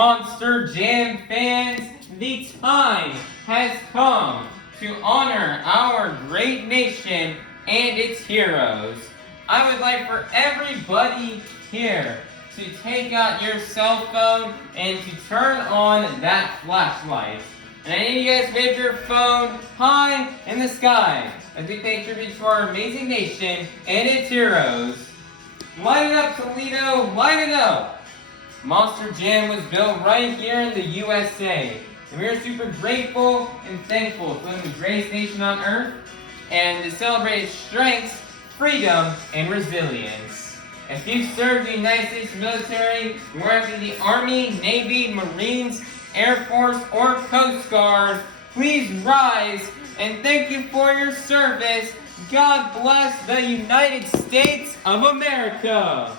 Monster Jam fans, the time has come to honor our great nation and its heroes. I would like for everybody here to take out your cell phone and to turn on that flashlight. And I need you guys to wave your phone high in the sky as we pay tribute to our amazing nation and its heroes. Light it up, Toledo, light it up! Monster Jam was built right here in the USA. And we are super grateful and thankful for the greatest nation on earth and to celebrate its strengths, freedom, and resilience. If you've served the United States military, whether in the Army, Navy, Marines, Air Force, or Coast Guard, please rise and thank you for your service. God bless the United States of America.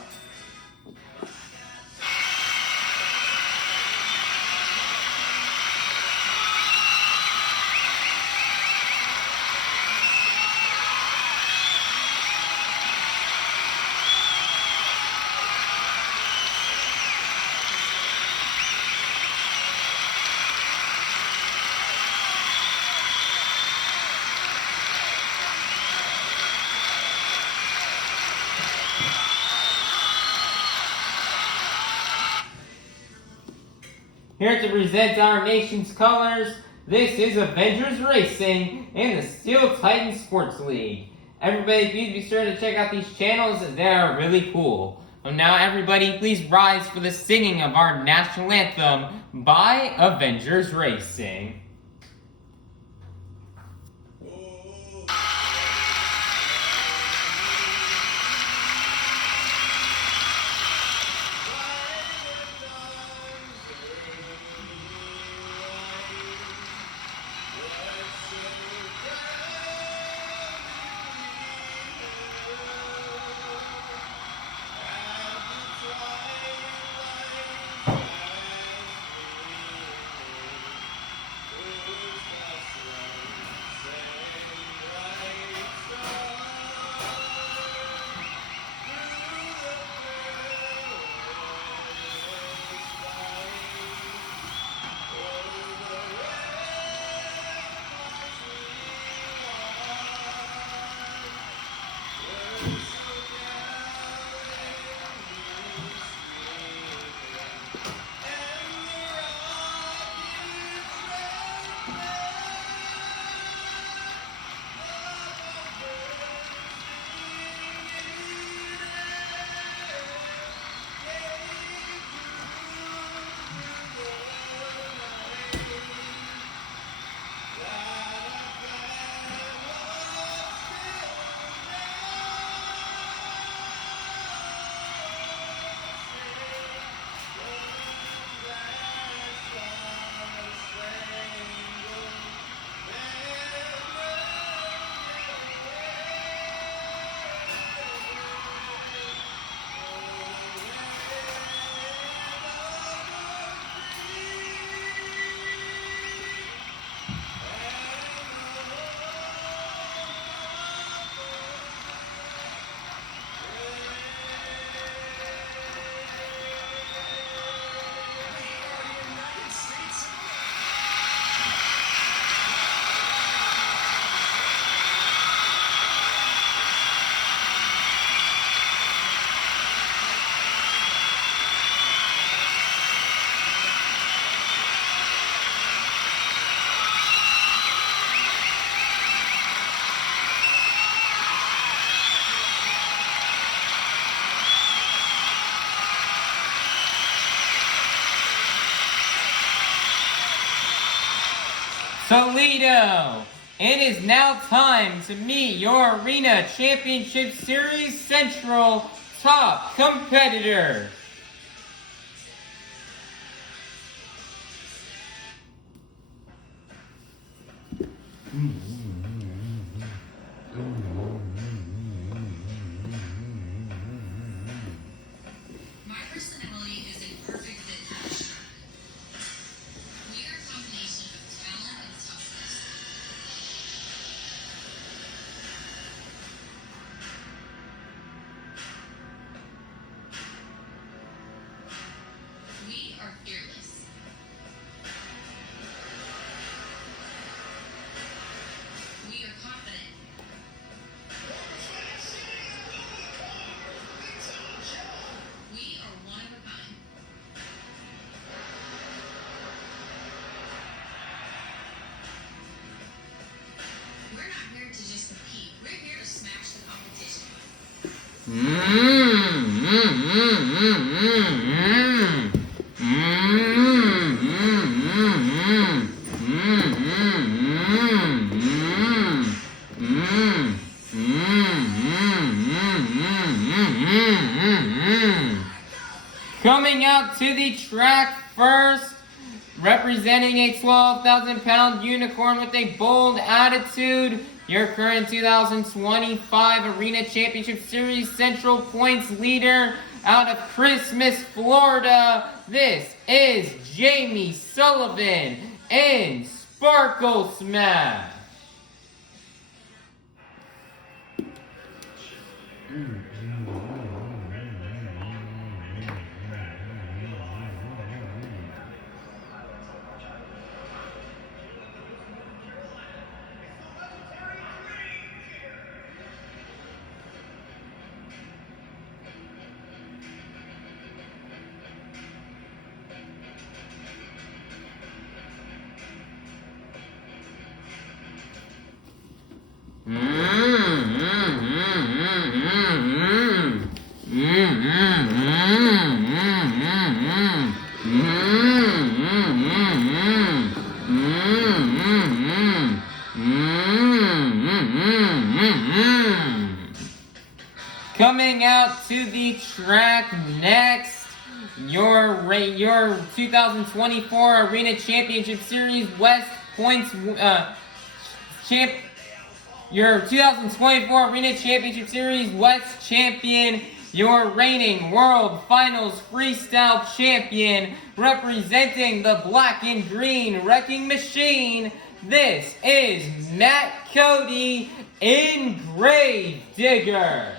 Here to present our nation's colors, this is Avengers Racing and the Steel Titan Sports League. Everybody, please be sure to check out these channels. They are really cool. And now everybody, please rise for the singing of our national anthem by Avengers Racing. Toledo, it is now time to meet your Arena Championship Series Central top competitor. My personality is a perfect fit. We are a combination of talent and toughness. We are fearless. Coming out to the track first, representing a 12,000-pound unicorn with a bold attitude, your current 2025 Arena Championship Series Central Points leader out of Christmas, Florida. This is Jamie Sullivan in Sparkle Smash. Coming out to the track next, your 2024 Arena Championship Series West Points your 2024 Arena Championship Series West champion, your reigning World Finals Freestyle champion, representing the Black and Green Wrecking Machine. This is Matt Cody in Grave Digger.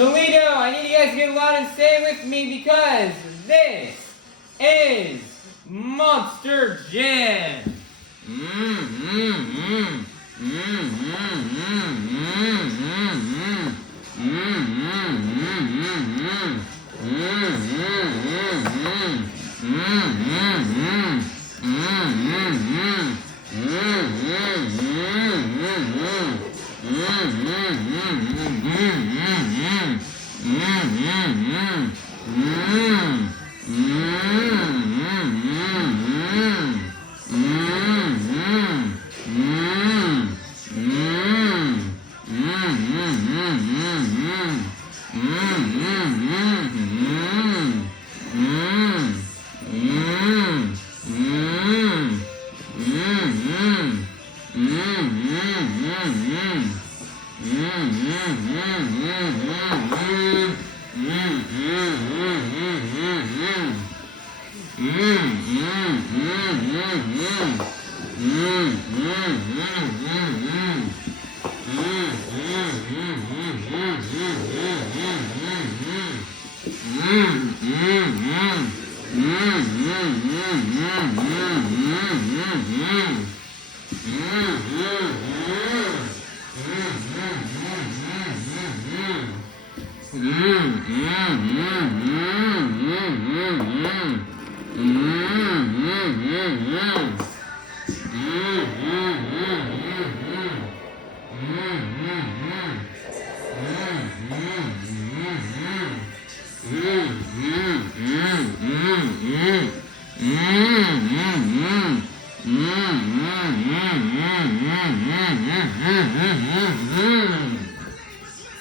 Toledo, I need you guys to get loud and say it with me because this is Monster Jam.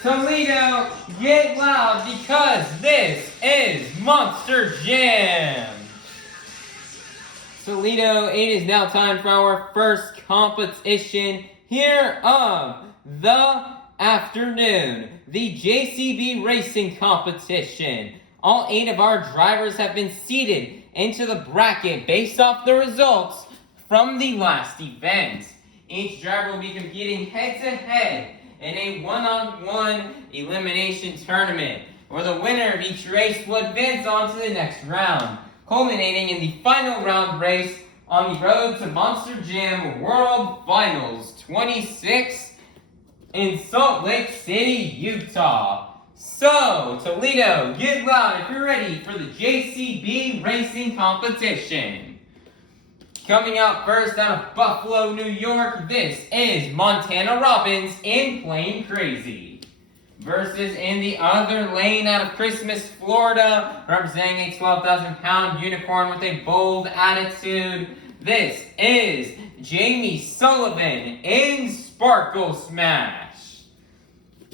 Toledo, get loud because this is Monster Jam! Toledo, it is now time for our first competition here of the afternoon, the JCB Racing Competition. All 8 of our drivers have been seated into the bracket based off the results from the last event. Each driver will be competing head-to-head in a one-on-one elimination tournament, where the winner of each race will advance on to the next round, culminating in the final round race on the road to Monster Jam World Finals 26 in Salt Lake City, Utah. So, Toledo, get loud if you're ready for the JCB Racing Competition. Coming out first out of Buffalo, New York, this is Montana Robbins in Plain Krazy. Versus in the other lane out of Christmas, Florida, representing a 12,000-pound unicorn with a bold attitude, this is Jamie Sullivan in Sparkle Smash.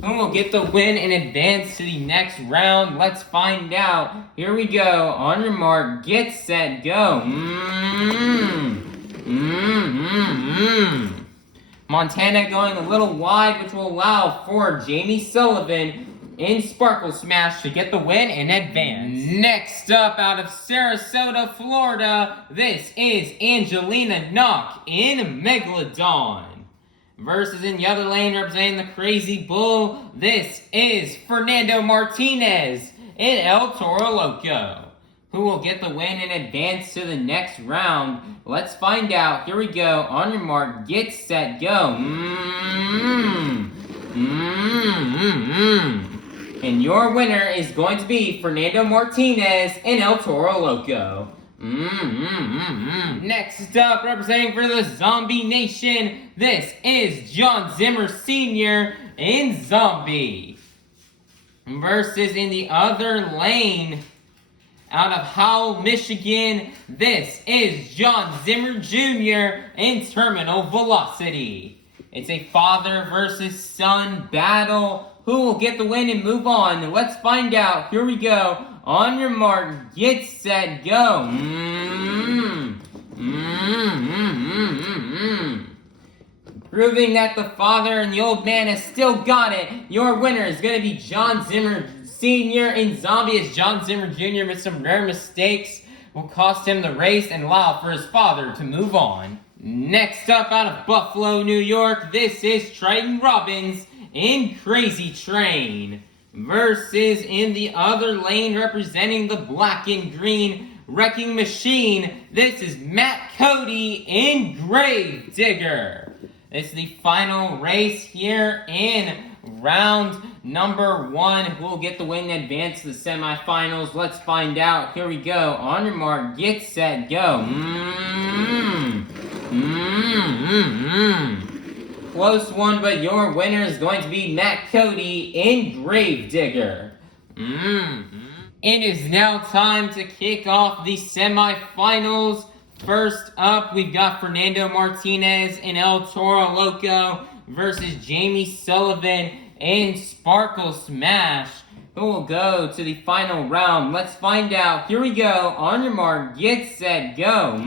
Who will get the win and advance to the next round? Let's find out. Here we go. On your mark, get set, go. Montana going a little wide, which will allow for Jamie Sullivan in Sparkle Smash to get the win and advance. Next up, out of Sarasota, Florida, this is Angelina Nock in Megalodon. Versus in the other lane, representing the Krazy Bull, this is Fernando Martinez in El Toro Loco. Who will get the win and advance to the next round? Let's find out. Here we go. On your mark, get set, go. And your winner is going to be Fernando Martinez in El Toro Loco. Next up, representing for the Zombie Nation, this is Jon Zimmer Sr. in Zombie. Versus in the other lane, out of Howell, Michigan, this is Jon Zimmer Jr. in Terminal Velocity. It's a father versus son battle. Who will get the win and move on? Let's find out. Here we go. On your mark, get set, go. Proving that the father and the old man has still got it. Your winner is going to be Jon Zimmer Sr. in Zombie, as Jon Zimmer Jr. with some rare mistakes will cost him the race and allow for his father to move on. Next up, out of Buffalo, New York, this is Triton Robbins in Krazy Train. Versus in the other lane, representing the black and green Wrecking Machine, this is Matt Cody in Grave Digger. It's the final race here in round number 1. Who will get the win and advance to the semifinals? Let's find out. Here we go. On your mark, get set, go. Close one, but your winner is going to be Matt Cody in Grave Digger. It is now time to kick off the semifinals. First up, we've got Fernando Martinez in El Toro Loco versus Jamie Sullivan in Sparkle Smash. Who will go to the final round? Let's find out. Here we go. On your mark, get set, go.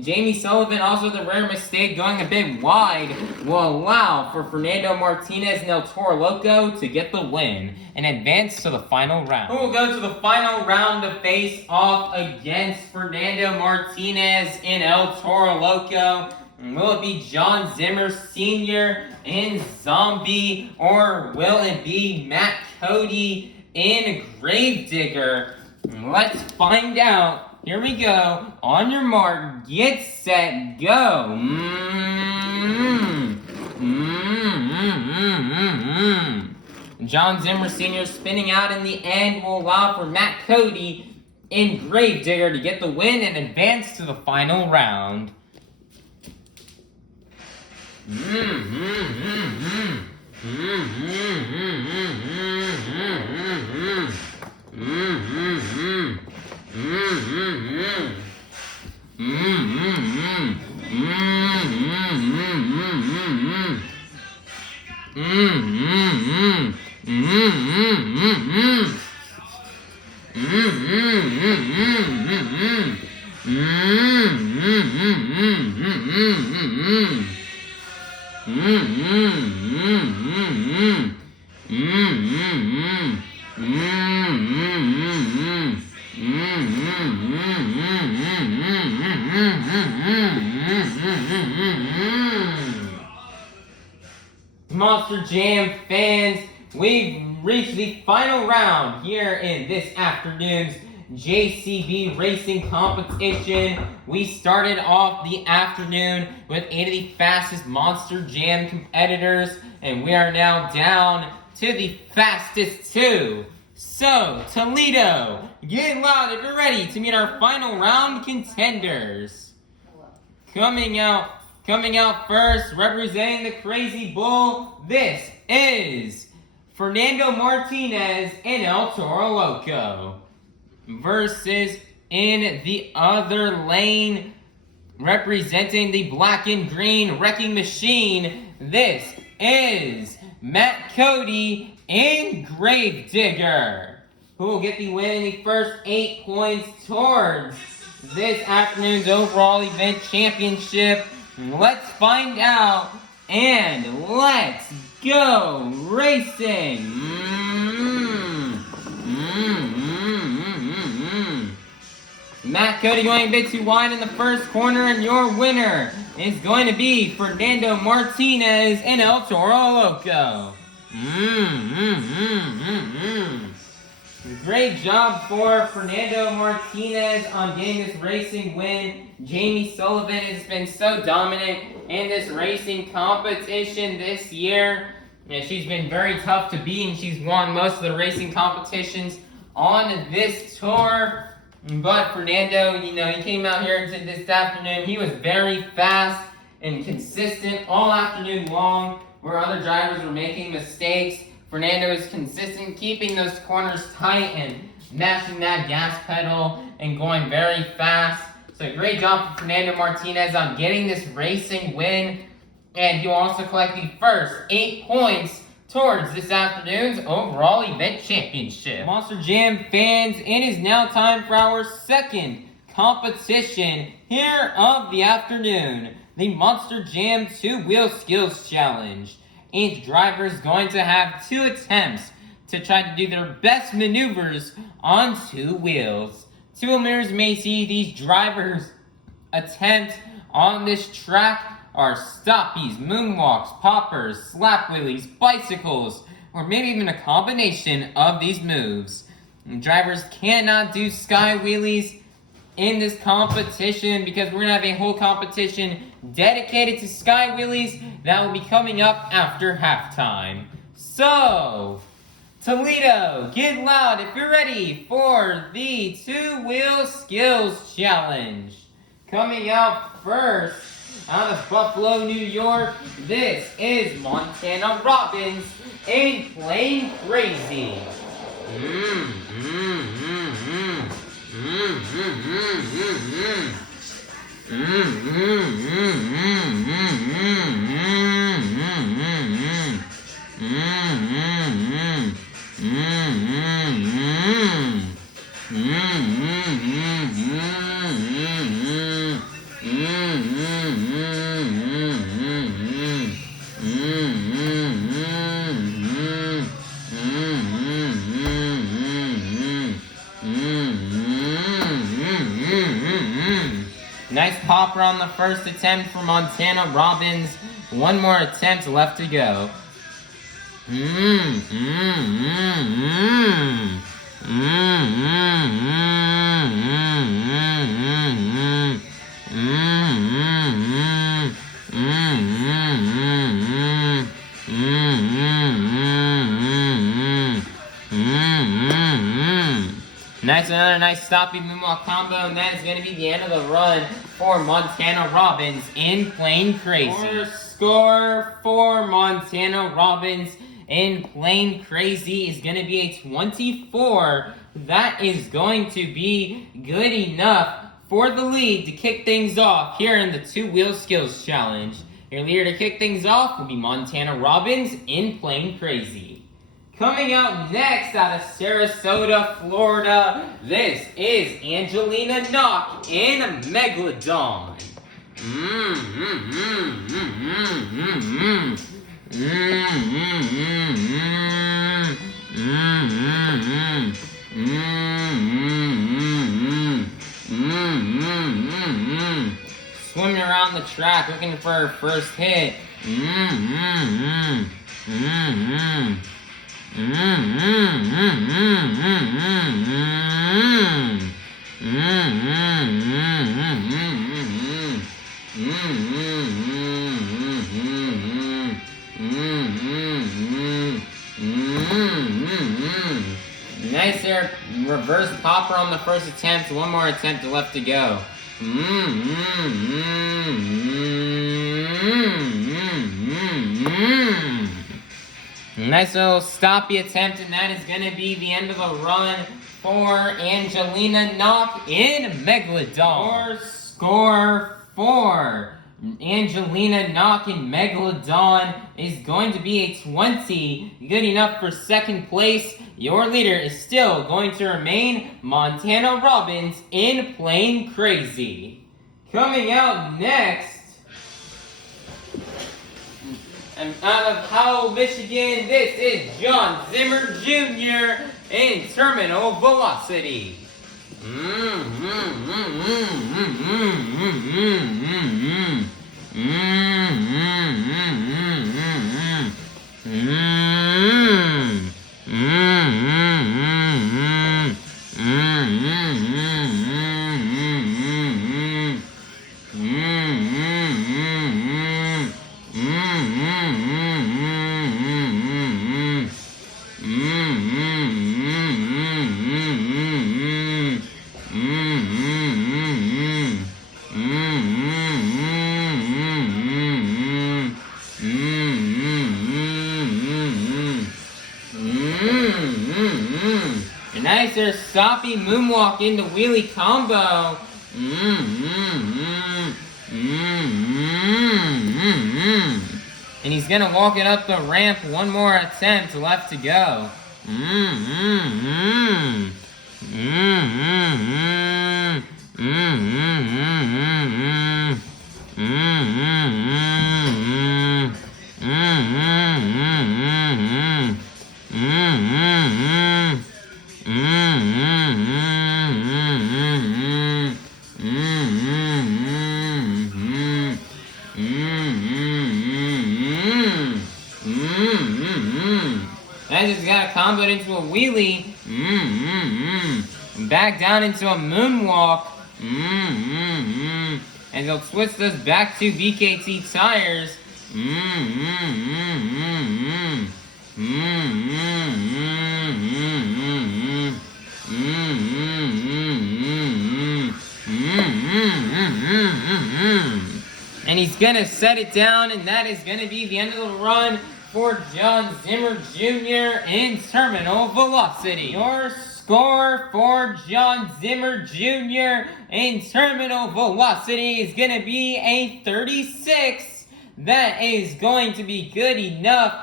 Jamie Sullivan, also the rare mistake, going a bit wide, will allow for Fernando Martinez and El Toro Loco to get the win and advance to the final round. Who will go to the final round to face off against Fernando Martinez and El Toro Loco? Will it be Jon Zimmer Sr. in Zombie, or will it be Matt Cody in Grave Digger? Let's find out. Here we go. On your mark, get set, go. Jon Zimmer Sr. spinning out in the end will allow for Cody in Gravedigger to get the win and advance to the final round. Monster Jam fans, we've reached the final round here in this afternoon's JCB racing competition. We started off the afternoon with 8 of the fastest Monster Jam competitors, and we are now down to the fastest 2. So, Toledo, get loud if you're ready to meet our final round contenders. Coming out first, representing the Krazy Bull, this is Fernando Martinez and El Toro Loco. Versus in the other lane, representing the black and green wrecking machine, this is Cody and Gravedigger, who will get the win in the first 8 points towards this afternoon's overall event championship. Let's find out, and let's go racing! Cody going a bit too wide in the first corner, and your winner is going to be Fernando Martinez and El Toro Loco. Great job for Fernando Martinez on getting this racing win. Jamie Sullivan has been so dominant in this racing competition this year. And she's been very tough to beat, and she's won most of the racing competitions on this tour. But Fernando, he came out here this afternoon. He was very fast and consistent all afternoon long, where other drivers were making mistakes. Fernando is consistent, keeping those corners tight and mashing that gas pedal and going very fast. So great job for Fernando Martinez on getting this racing win. And he'll also collect the first 8 points towards this afternoon's overall event championship. Monster Jam fans, it is now time for our second competition here of the afternoon, the Monster Jam 2-Wheel Skills Challenge. Each driver is going to have 2 attempts to try to do their best maneuvers on 2 wheels. 2 listeners may see these drivers attempt on this track are stoppies, moonwalks, poppers, slap wheelies, bicycles, or maybe even a combination of these moves. And drivers cannot do sky wheelies in this competition because we're going to have a whole competition dedicated to sky wheelies that will be coming up after halftime. So, Toledo, get loud if you're ready for the 2-Wheel Skills Challenge. Coming out first, out of Buffalo, New York, this is Montana Robbins and playing Krazy. Nice popper on the first attempt for Montana Robbins. 1 more attempt left to go. Nice, another nice stopping moonwalk combo, and that is going to be the end of the run for Montana Robbins in Plain Krazy. Score for Montana Robbins in Plain Krazy is going to be a 24. That is going to be good enough for the lead to kick things off here in the two-wheel skills challenge. Your leader to kick things off will be Montana Robbins in Plain Krazy. Coming out next out of Sarasota, Florida, this is Angelina Nock in Megalodon. Swimming around the track looking for her first hit. Nice there, reverse popper on the first attempt. One more attempt left to go. Nice little stoppy attempt, and that is going to be the end of the run for Angelina Nock in Megalodon. Score for Angelina Nock in Megalodon is going to be a 20. Good enough for second place. Your leader is still going to remain Montana Robbins in Plain Krazy. Coming out next, and out of Howell, Michigan, this is Jon Zimmer Jr. in Terminal Velocity. Nice there, stoppy moonwalk into wheelie combo. And he's gonna walk it up the ramp. One more attempt left to go. I just got comboed into a wheelie. Back down into a moonwalk. And they'll twist us back to BKT tires. And he's gonna set it down, and that is gonna be the end of the run for Jon Zimmer Jr. in Terminal Velocity. Your score for Jon Zimmer Jr. in Terminal Velocity is gonna be a 36. That is going to be good enough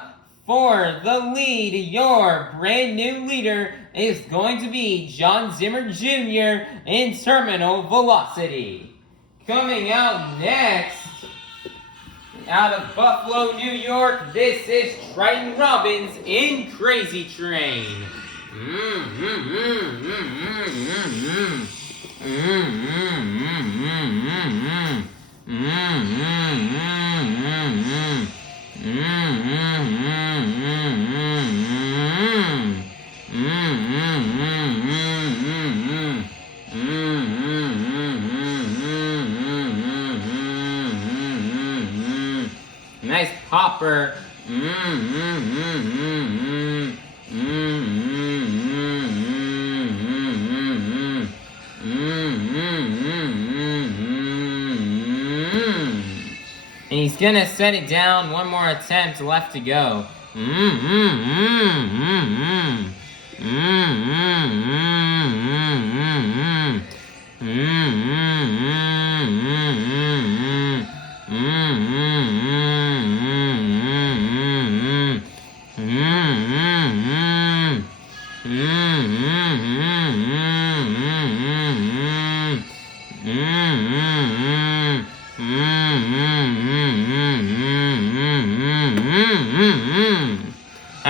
for the lead. Your brand new leader is going to be Jon Zimmer Jr. in Terminal Velocity. Coming out next, out of Buffalo, New York, this is Triton Robbins in Krazy Train. Nice popper. And he's gonna set it down. One more attempt left to go.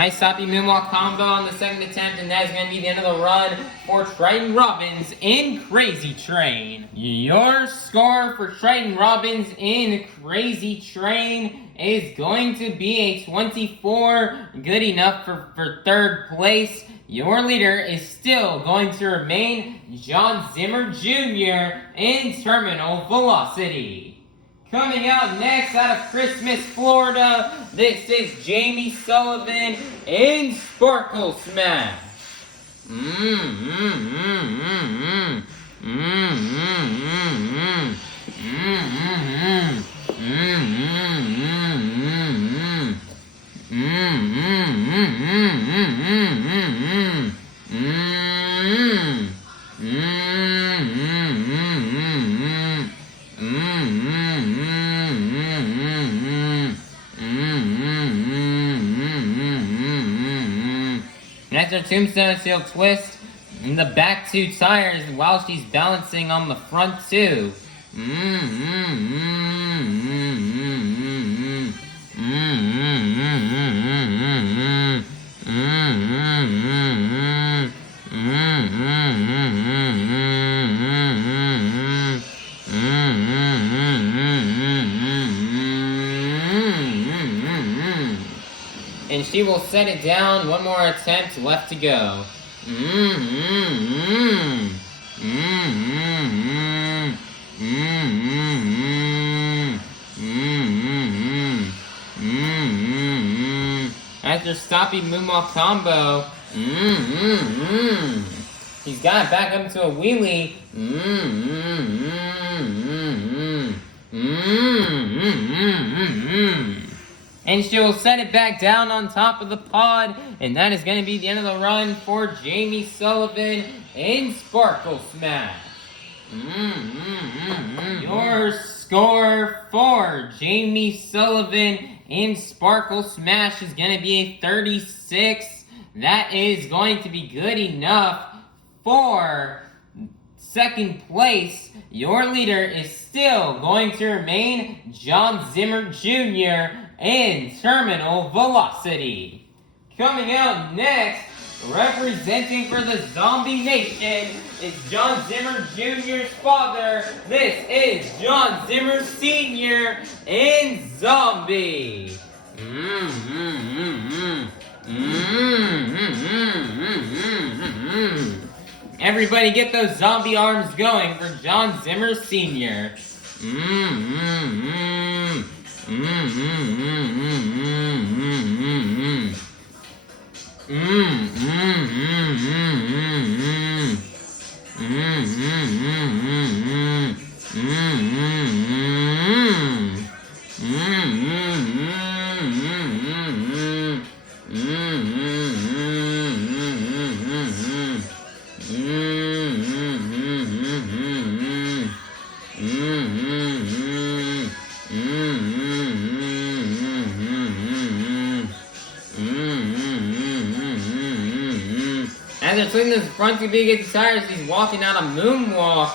Nice stoppy moonwalk combo on the second attempt, and that's going to be the end of the run for Triton Robbins in Krazy Train. Your score for Triton Robbins in Krazy Train is going to be a 24, good enough for third place. Your leader is still going to remain Jon Zimmer Sr. in Terminal Velocity. Coming out next out of Christmas, Florida, this is Jamie Sullivan in Sparkle Smash. Next our tombstone seal twist in the back two tires while she's balancing on the front two. And she will set it down. One more attempt left to go. After stopping moonwalk combo, he's got it back up into a wheelie. And she will set it back down on top of the pod, and that is going to be the end of the run for Jamie Sullivan in Sparkle Smash. Your score for Jamie Sullivan in Sparkle Smash is going to be a 36. That is going to be good enough for second place. Your leader is still going to remain Jon Zimmer Sr. in Terminal Velocity. Coming out next, representing for the Zombie Nation, is Jon Zimmer Jr.'s father. This is Jon Zimmer Sr. in Zombie. Everybody get those zombie arms going for Jon Zimmer Sr. As they're swinging those front two big tires, he's walking out a moonwalk.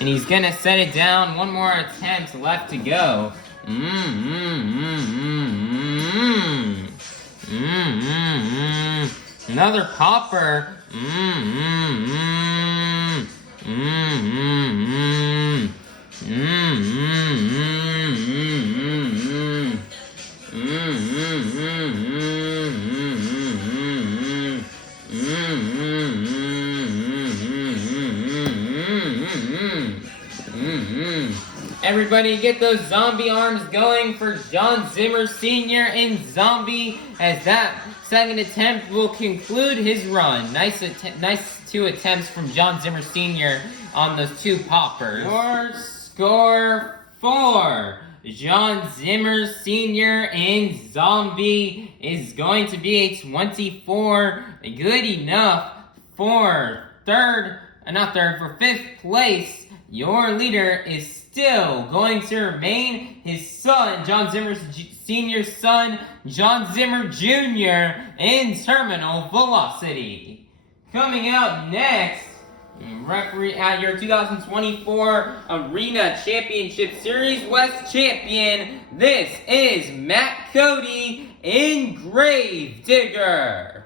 And he's gonna set it down. One more attempt left to go. Another popper. Everybody get those zombie arms going for Jon Zimmer Sr. in Zombie, as that second attempt will conclude his run. Nice 2 attempts from Jon Zimmer Sr. on those 2 poppers. Your score for Jon Zimmer Sr. in Zombie is going to be a 24. Good enough for for 5th place. Your leader is still going to remain his son, Jon Zimmer Sr.'s son, Jon Zimmer Jr. in terminal velocity. Coming out next, referee at your 2024 Arena Championship Series West champion, this is Cody in Gravedigger.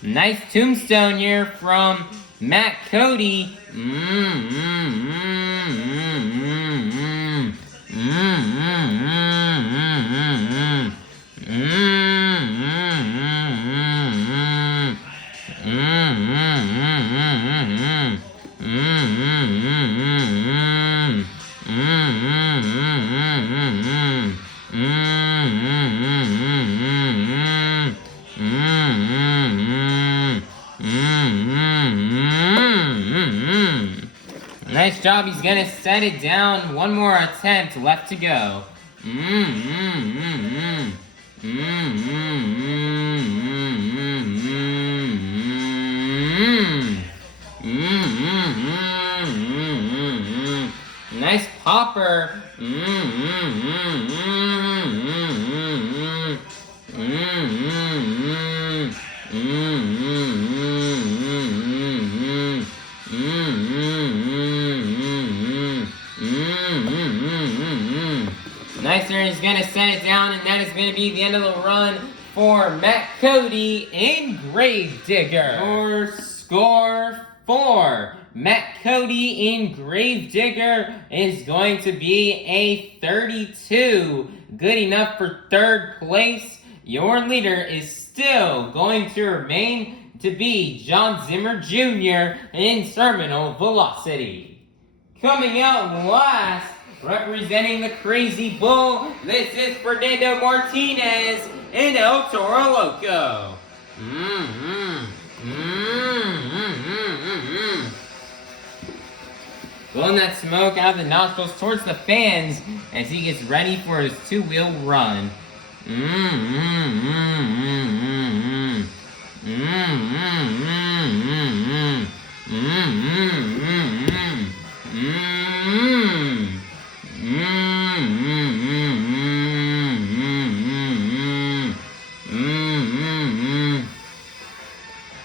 Nice tombstone here from Cody. Nice job, he's gonna set it down. One more attempt left to go. Nice popper. Nice there, he's gonna set it down, and that is gonna be the end of the run for Cody in Gravedigger. Your score for Cody in Gravedigger is going to be a 32. Good enough for 3rd place. Your leader is still going to remain to be Jon Zimmer Jr. in terminal velocity. Coming out last, representing the Krazy Bull, this is Fernando Martinez in El Toro Loco. Blowing that smoke out of the nostrils towards the fans as he gets ready for his 2-wheel run.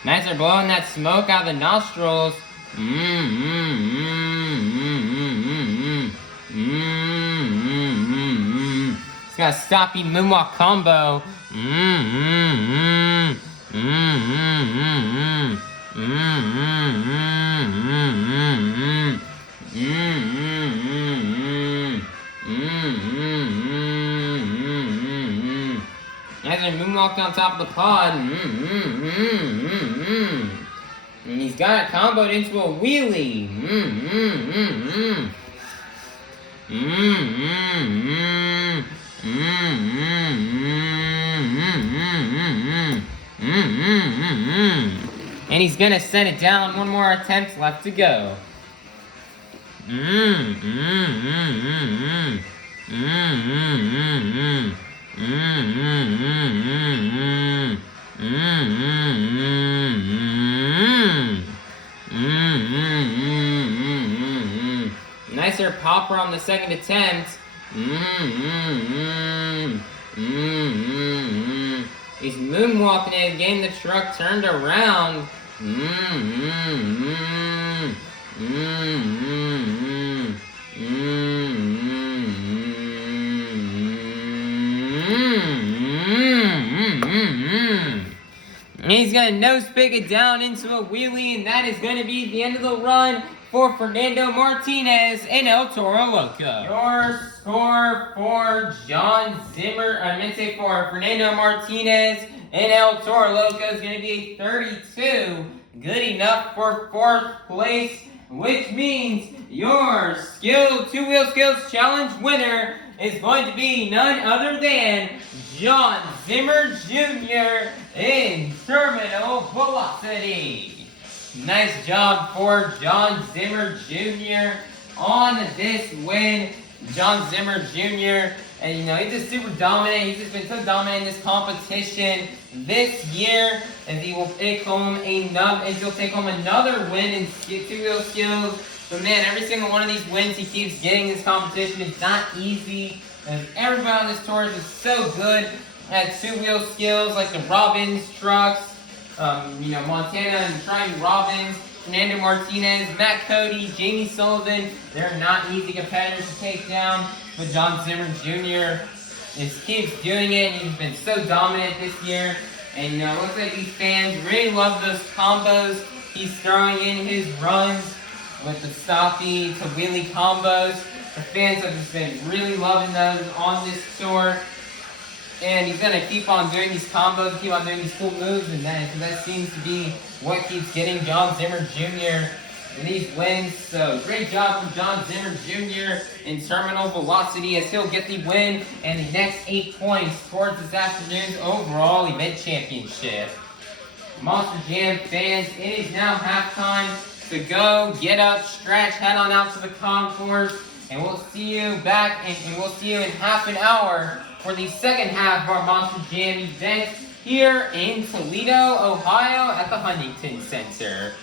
Nice, they're blowing that smoke out of the nostrils. It's got a stopping moonwalk combo. As they moonwalked on top of the pod. And he's got it comboed into a wheelie. And he's gonna set it down. One more attempt left to go. Nicer popper on the second attempt. He's moonwalking it, getting the truck turned around. And he's going to nose pick it down into a wheelie, and that is going to be the end of the run for Fernando Martinez and El Toro Loco. Your score for Jon Zimmer, for Fernando Martinez and El Toro Loco is going to be a 32. Good enough for 4th place, which means your two-wheel skills challenge winner is going to be none other than Jon Zimmer Jr. in terminal velocity. Nice job for Jon Zimmer Jr. on this win. Jon Zimmer Jr. And he's just super dominant. He's just been so dominant in this competition this year. And he will take home another win in two-wheel skills. But man, every single one of these wins he keeps getting in this competition is not easy. And everybody on this tour is so good at two-wheel skills, like the Robbins trucks, Montana and Triton Robbins, Fernando Martinez, Matt Cody, Jamie Sullivan. They're not easy competitors to take down, but Jon Zimmer Jr. keeps doing it. He's been so dominant this year, and it looks like these fans really love those combos he's throwing in his runs with the stocky to wheelie combos. The fans have just been really loving those on this tour. And he's going to keep on doing these combos, keep on doing these cool moves, and that seems to be what keeps getting Jon Zimmer Jr. these wins. So great job from Jon Zimmer Jr. in terminal velocity, as he'll get the win and the next 8 points towards this afternoon's overall event championship. Monster Jam fans, it is now halftime. So go, get up, stretch, head on out to the concourse, and we'll see you back, and we'll see you in half an hour for the second half of our Monster Jam event here in Toledo, Ohio at the Huntington Center.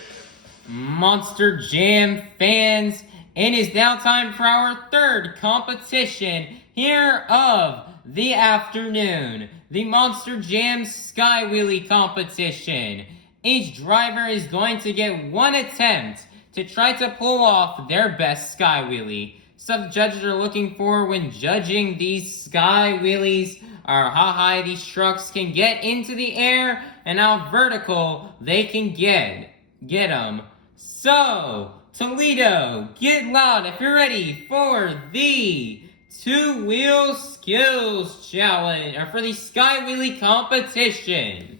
Monster Jam fans, it is now time for our third competition here of the afternoon, the Monster Jam Sky Wheelie competition. Each driver is going to get one attempt to try to pull off their best Sky Wheelie. Stuff the judges are looking for when judging these Sky Wheelies are how high these trucks can get into the air and how vertical they can get them. So, Toledo, get loud if you're ready for the two-wheel skills challenge, or for the Sky Wheelie competition.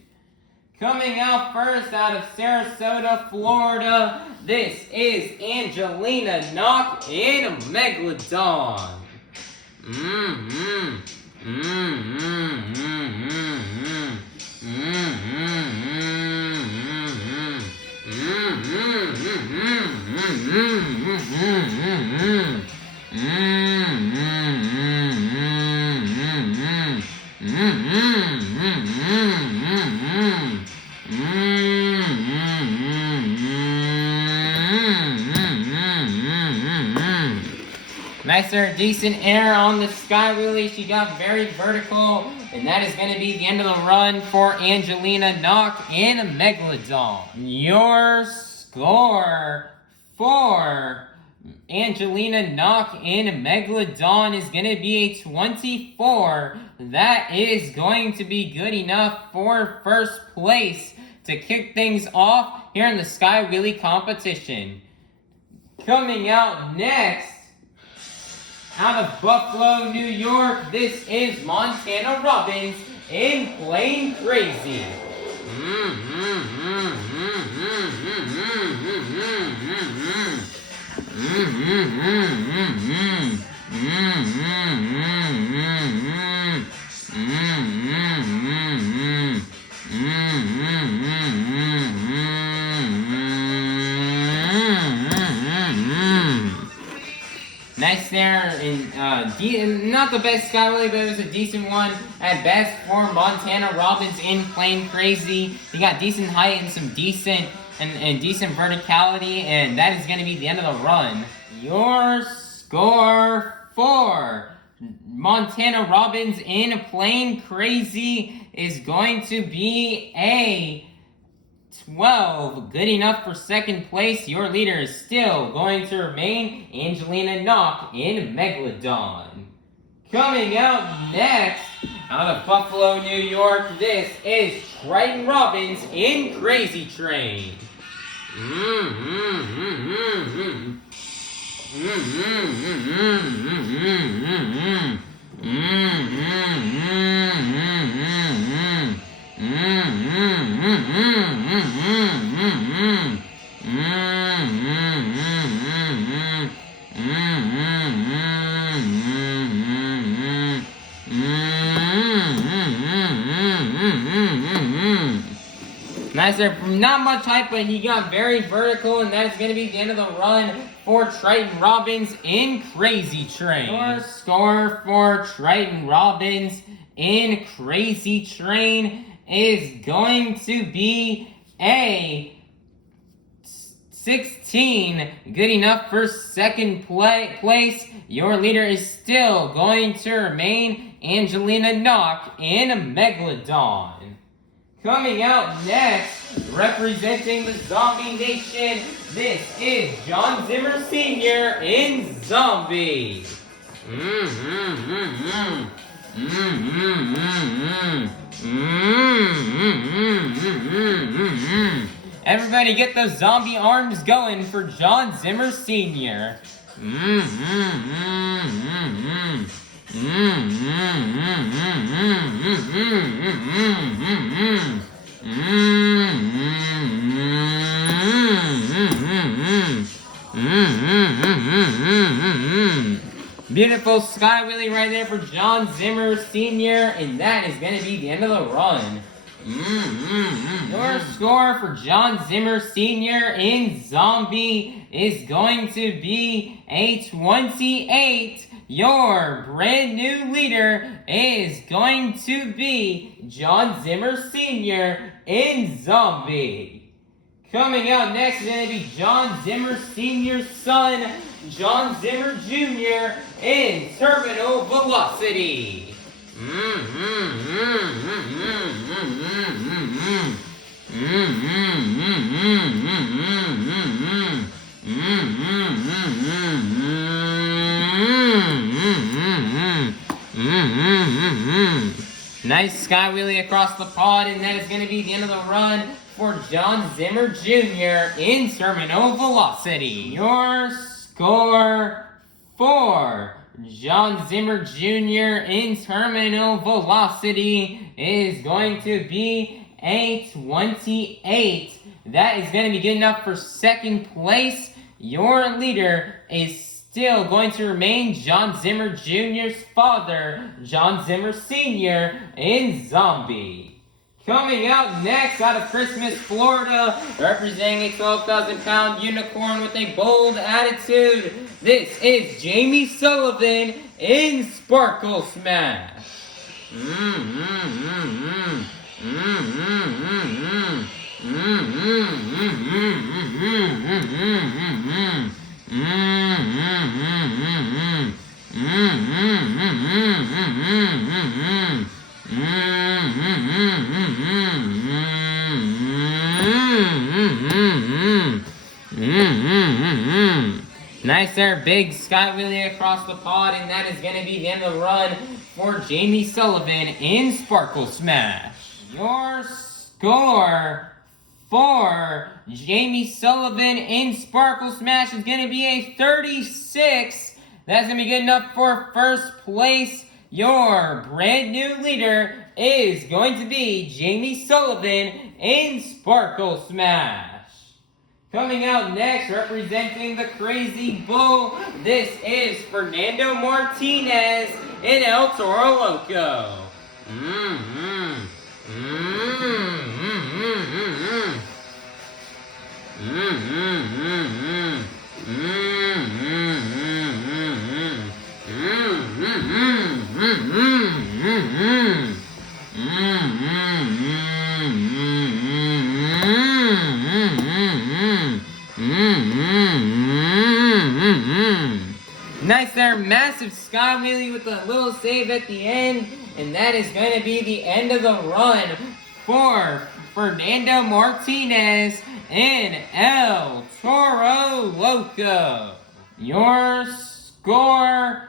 Coming out first out of Sarasota, Florida, this is Angelina, Nock, and Megalodon. Nice or decent air on the Sky Wheelie. She got very vertical, and that is going to be the end of the run for Angelina, Nock, and Megalodon. Your score for Angelina, Nock, and Megalodon is going to be a 24. That is going to be good enough for first place to kick things off here in the Sky Wheelie competition. Coming out next, out of Buffalo, New York, this is Montana Robbins in Plain Krazy. Nice there, and not the best Sky Wheelie, but it was a decent one at best for Montana Robbins in Plain Krazy. He got decent height and some decent verticality, and that is going to be the end of the run. Your score for Montana Robbins in Plain Krazy is going to be a 12. Good enough for second place. Your leader is still going to remain Angelina, Nock, and Megalodon. Coming out next, out of Buffalo, New York, this is Triton Robbins in Krazy Train. Nice there, not much height, but he got very vertical, and that is going to be the end of the run for Triton Robbins in Krazy Train. Your score for Triton Robbins in Krazy Train is going to be a 16, good enough for second place. Your leader is still going to remain Angelina Nock in Megalodon. Coming out next, representing the Zombie Nation, this is Jon Zimmer Sr. in Zombie. Everybody get those zombie arms going for Jon Zimmer Sr. Beautiful sky wheelie right there for Jon Zimmer Sr. And that is going to be the end of the run. Your score for Jon Zimmer Sr. in Zombie is going to be a 28. Your brand new leader is going to be Jon Zimmer Sr. in Zombie. Coming out next is going to be Jon Zimmer Sr.'s son, Jon Zimmer Jr. in Terminal Velocity. Nice sky wheelie across the pod, and that is going to be the end of the run for Jon Zimmer Jr. in Terminal Velocity. Your score for Jon Zimmer Jr. in Terminal Velocity is going to be a 28. That is going to be good enough for second place. Your leader is still going to remain Jon Zimmer Jr.'s father, Jon Zimmer Sr. in Zombie. Coming out next, out of Christmas, Florida, representing a 12,000-pound unicorn with a bold attitude, this is Jamie Sullivan in Sparkle Smash. Nice there, big sky wheelie across the pod, and that is going to be the end of the run for Jamie Sullivan in Sparkle Smash. Your score for Jamie Sullivan in Sparkle Smash is going to be a 36. That's going to be good enough for first place. Your brand new leader is going to be Jamie Sullivan in Sparkle Smash. Coming out next, representing the Krazy Bull, this is Fernando Martinez in El Toro Loco. Nice there, massive sky wheelie with a little save at the end, and that is going to be the end of the run for Fernando Martinez in El Toro Loco. Your score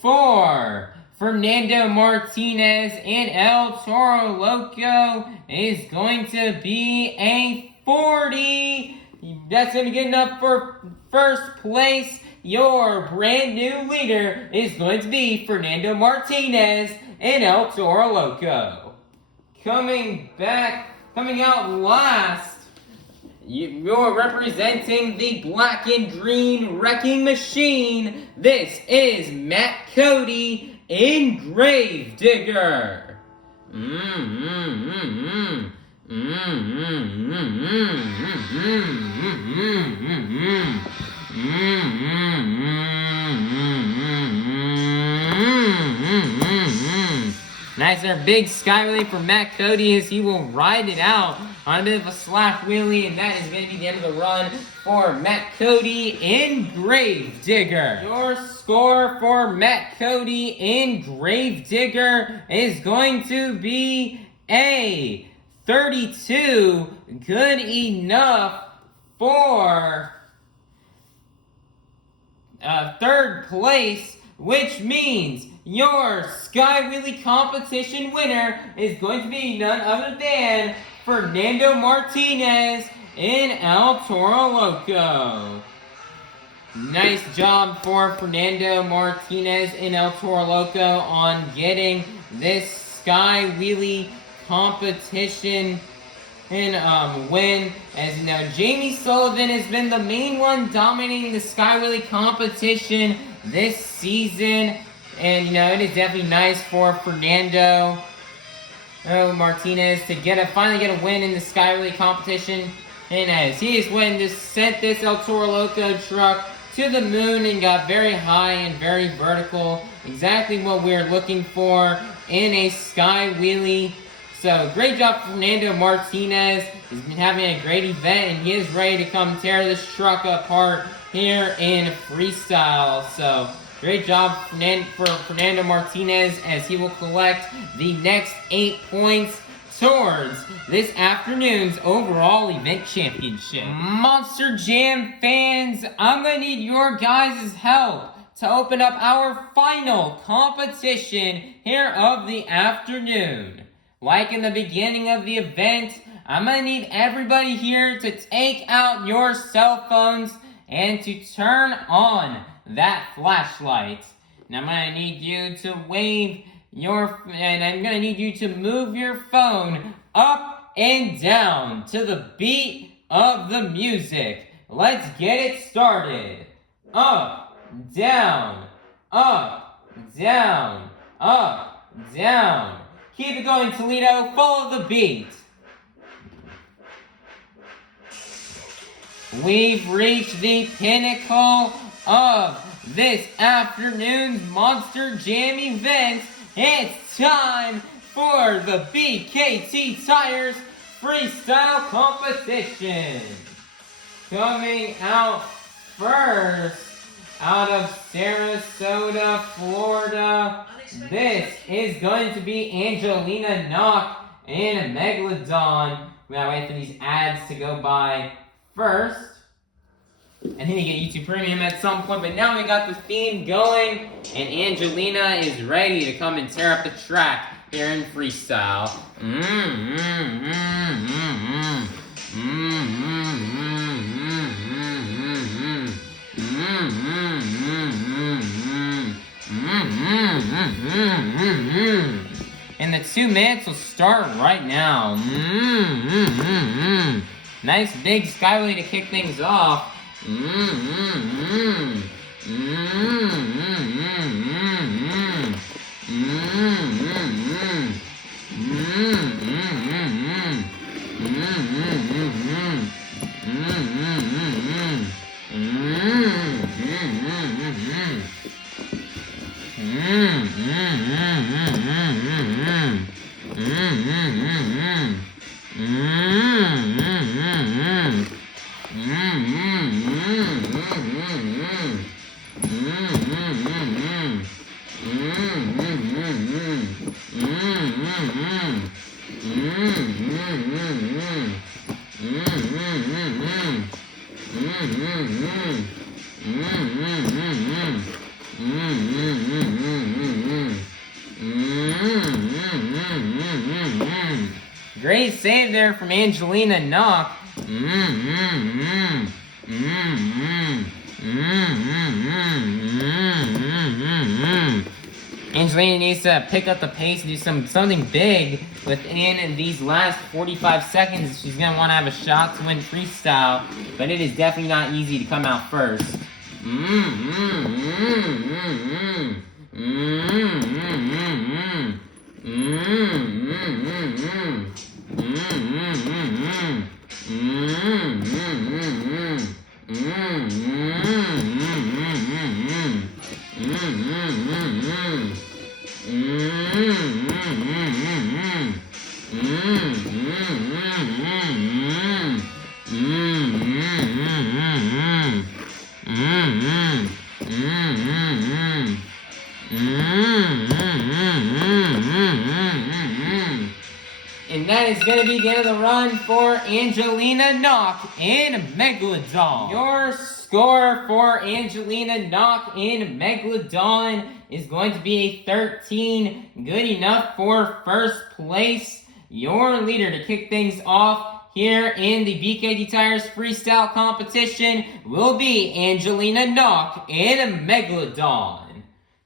for Fernando Martinez and El Toro Loco is going to be a 40. That's going to be good enough for first place. Your brand new leader is going to be Fernando Martinez and El Toro Loco. Coming out last, you're representing the black and green wrecking machine. This is Matt Cody in Grave Digger. Nice there, big sky wheelie for Matt Cody as he will ride it out on a bit of a slack wheelie, and that is going to be the end of the run for Matt Cody in Grave Digger. Your score for Matt Cody in Grave Digger is going to be a 32, good enough for third place, which means your Sky Wheelie competition winner is going to be none other than Fernando Martinez in El Toro Loco. Nice job for Fernando Martinez in El Toro Loco on getting this Sky Wheelie competition and win. As you know, Jamie Sullivan has been the main one dominating the Sky Wheelie competition this season. And, you know, it is definitely nice for Fernando Martinez to finally get a win in the Sky Wheelie competition. And as he has sent this El Toro Loco truck to the moon and got very high and very vertical. Exactly what we're looking for in a Sky Wheelie. So, great job for Fernando Martinez. He's been having a great event, and he is ready to come tear this truck apart here in freestyle. So, great job for Fernando Martinez as he will collect the next 8 points towards this afternoon's overall event championship. Monster Jam fans, I'm going to need your guys' help to open up our final competition here of the afternoon. Like in the beginning of the event, I'm going to need everybody here to take out your cell phones and to turn on that flashlight. And I'm going to need you to and I'm going to need you to move your phone up and down to the beat of the music. Let's get it started. Up, down, up, down, up, down. Keep it going, Toledo. Follow the beat. We've reached the pinnacle of this afternoon's Monster Jam event. It's time for the BKT Tires Freestyle Competition. Coming out first, out of Sarasota, Florida, this is going to be Angelina, Nock, and Megalodon. We gotta wait for these ads to go by first. I think they get YouTube Premium at some point, but now we got the theme going, and Angelina is ready to come and tear up the track here in freestyle. And the 2 minutes will start right now. Nice big Sky Wheelie to kick things off. Great save there from Angelina Nock. Angelina needs to pick up the pace and do something big within these last 45 seconds. She's going to want to have a shot to win freestyle, but it is definitely not easy to come out first. And that is going to be the end of the run for Angelina Nock in Megalodon. Your score for Angelina Nock in Megalodon is going to be a 13, good enough for first place. Your leader to kick things off here in the BKD Tires Freestyle Competition will be Angelina Nock in Megalodon.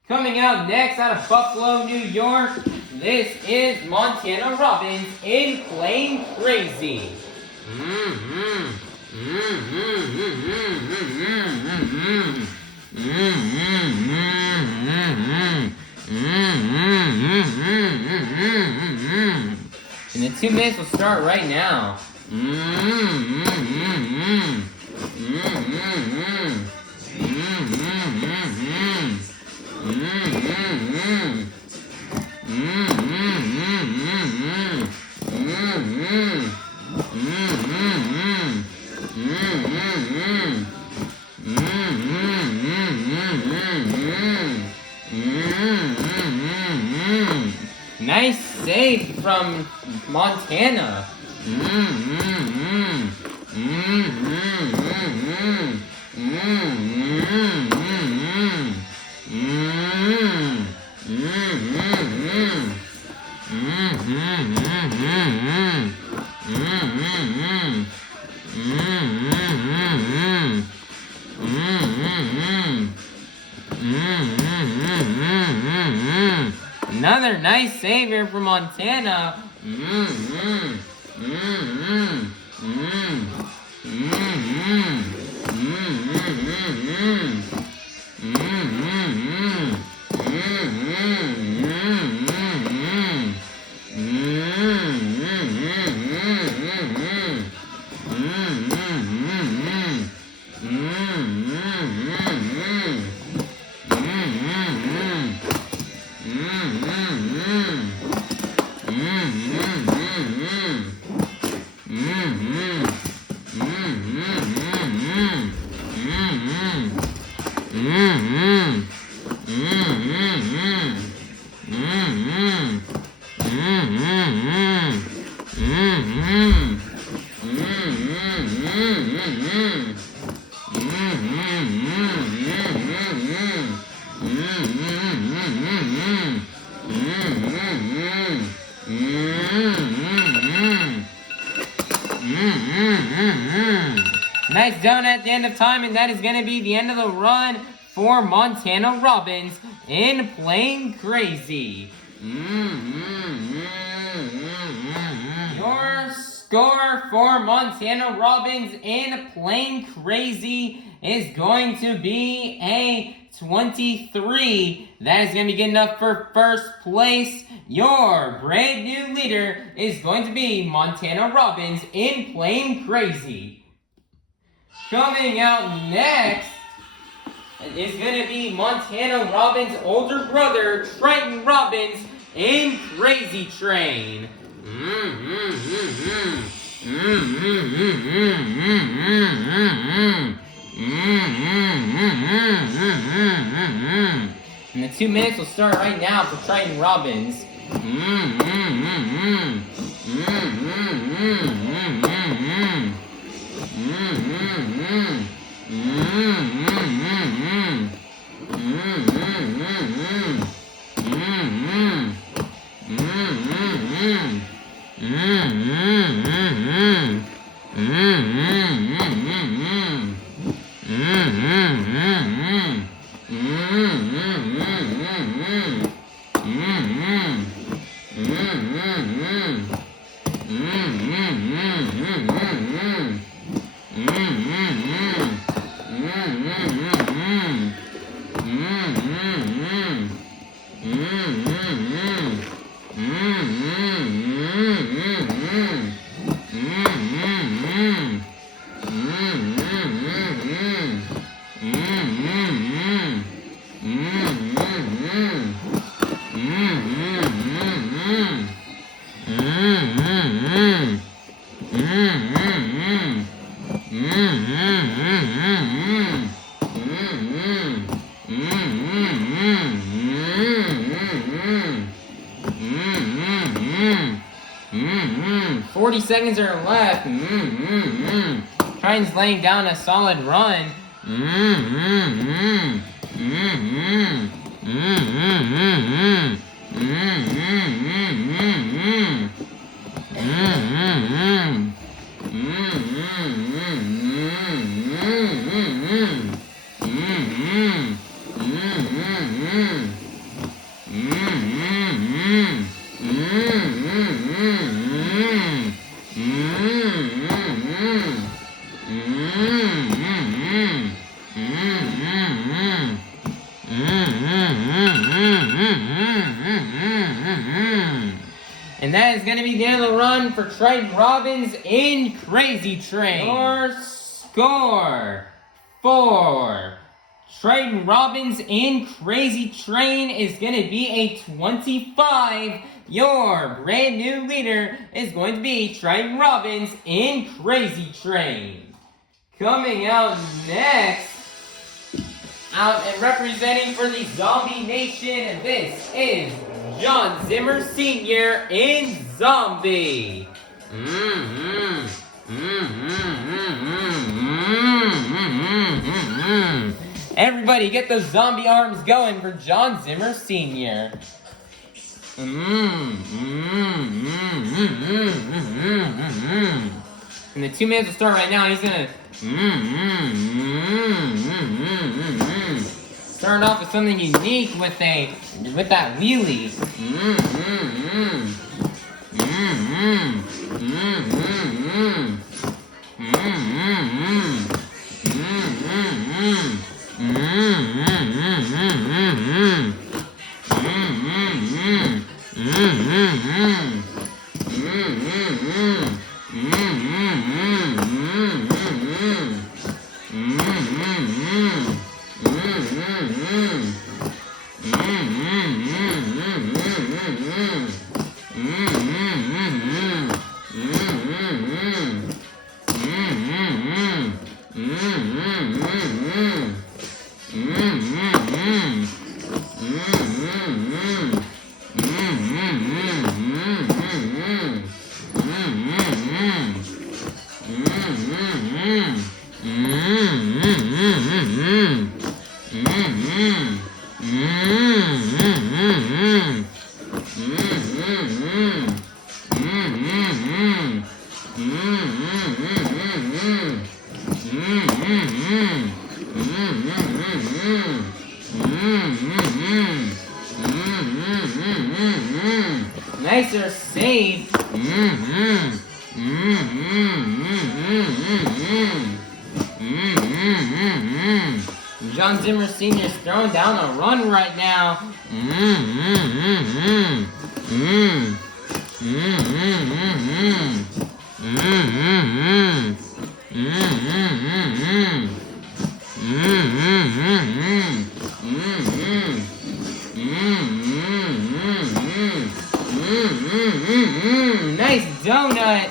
Coming out next out of Buffalo, New York, this is Montana Robbins in Playing Krazy. And the 2 minutes will start right now. Nice save from Montana. Another nice save here for Montana. Nice down at the end of time, and that is going to be the end of the run for Montana Robbins in Playing Krazy. Your score for Montana Robbins in Playing Krazy is going to be a 23. That is going to be good enough for first place. Your brand new leader is going to be Montana Robbins in Playing Krazy. Coming out next is going to be Montana Robbins' older brother, Triton Robbins, in Krazy Train. And the 2 minutes will start right now for Triton Robbins. Seconds are left. Triton's laying down a solid run. And that is going to be the end of the run for Triton Robbins in Krazy Train. Your score for Triton Robbins in Krazy Train is going to be a 25. Your brand new leader is going to be Triton Robbins in Krazy Train. Coming out next, out and representing for the Zombie Nation, this is Jon Zimmer Sr. in Zombie. Everybody get those zombie arms going for Jon Zimmer Sr. And the 2 minutes will start right now. He's gonna start off with something unique with that wheelie. Nicer save. Jon Zimmer Sr. is throwing down a run right now. Nice donut.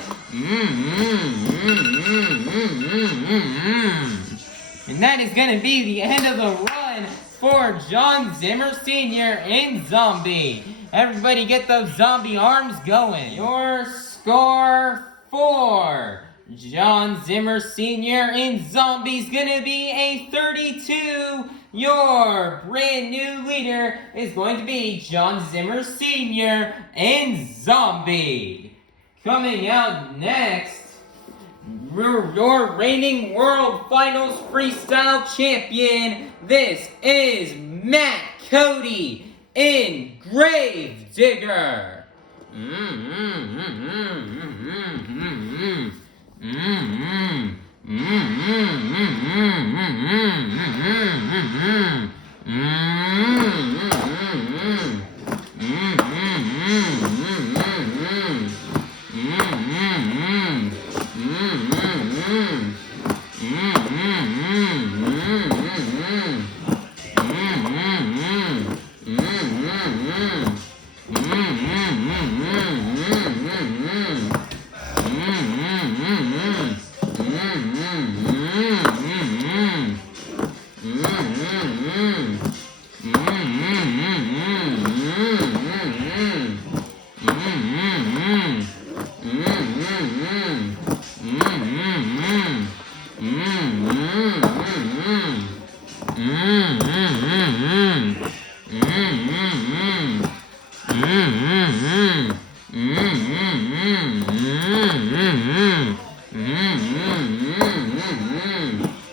And that is going to be the end of the run for Jon Zimmer Sr. in Zombie. Everybody get those zombie arms going. Your score for Jon Zimmer Sr. in Zombie is going to be a 32. Your brand new leader is going to be Jon Zimmer Sr. in Zombie. Coming out next, your reigning world finals freestyle champion. This is Matt Cody in Gravedigger.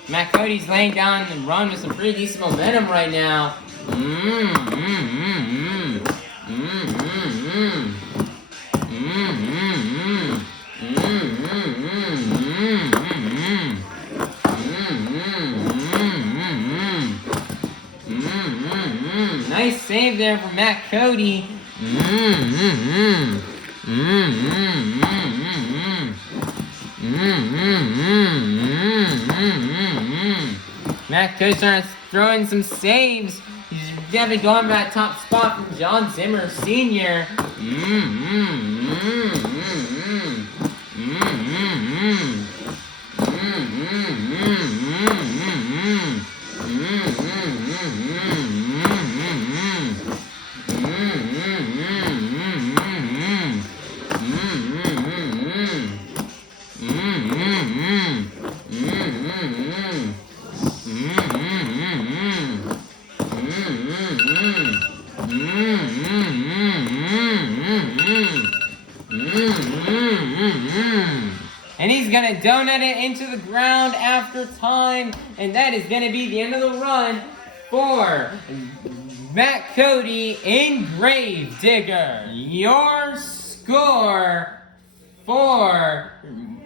Matt Cody's laying down and run with some pretty decent momentum right now. Nice save there from Matt Cody. Matt Cody starting throwing some saves. He's definitely going for that top spot from Jon Zimmer Sr. And he's gonna donut it into the ground after time, and that is gonna be the end of the run for Matt Cody in Gravedigger. Your score for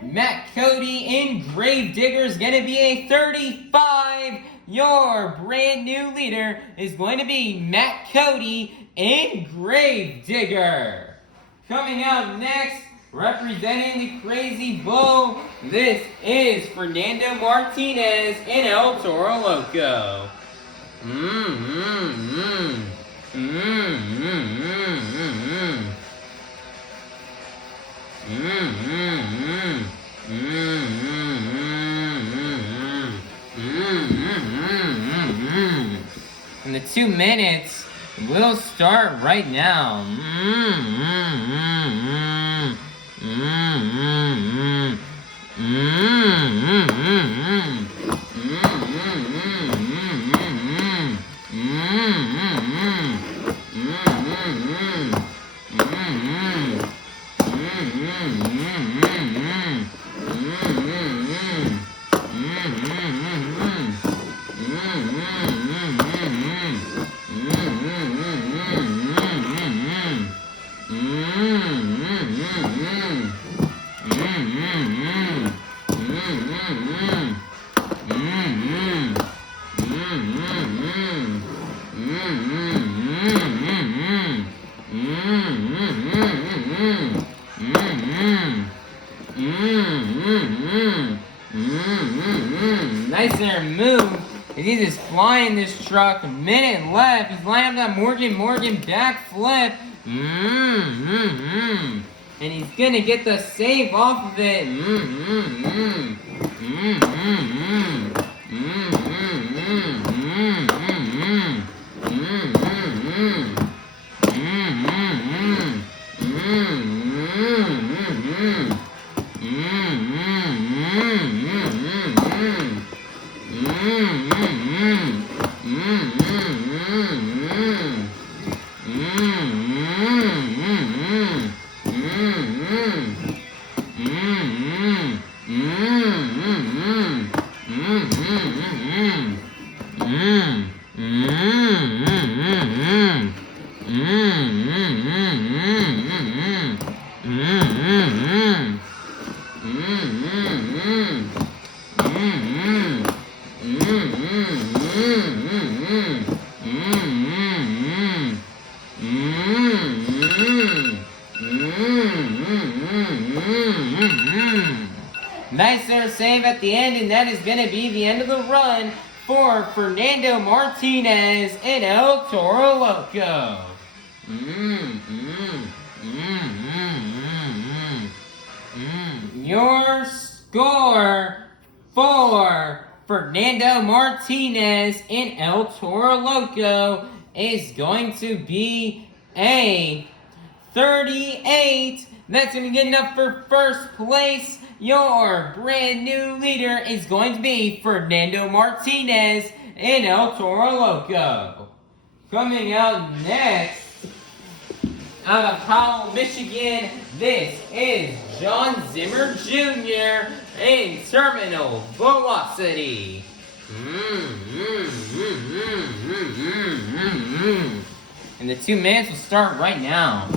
Matt Cody in Gravedigger is gonna be a 35. Your brand new leader is going to be Matt Cody in Gravedigger. Coming out next, representing the Krazy Bull, this is Fernando Martinez in El Toro Loco. And the 2 minutes will start right now. Nice there move. He's just flying this truck. A minute left. He's lining up that Morgan backflip. And he's gonna get the save off of it. Nice there save at the end, and that is going to be the end of the run for Fernando Martinez and El Toro Loco. Your score for Fernando Martinez and El Toro Loco is going to be a 38. That's going to be good enough for first place. Your brand new leader is going to be Fernando Martinez and El Toro Loco. Coming out next, out of Powell, Michigan, this is Jon Zimmer Sr. in Terminal Velocity. And the 2 minutes will start right now.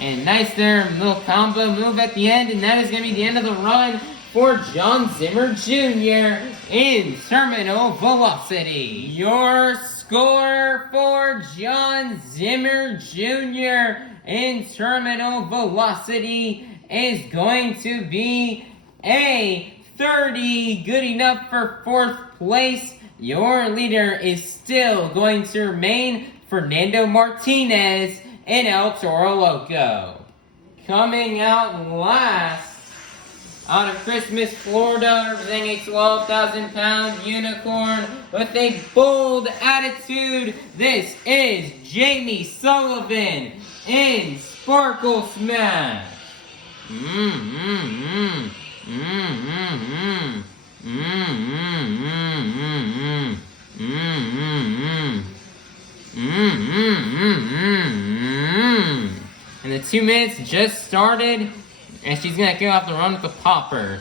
And nice there, little combo move at the end, and that is going to be the end of the run for Jon Zimmer Jr. in Terminal Velocity. Your score for Jon Zimmer Jr. in Terminal Velocity is going to be a 30, good enough for fourth place. Your leader is still going to remain Fernando Martinez and El Toro Loco. Coming out last, out of Christmas, Florida, representing a 12,000-pound unicorn with a bold attitude, this is Jamie Sullivan in Sparkle Smash. And the 2 minutes just started, and she's gonna go off the run with the popper.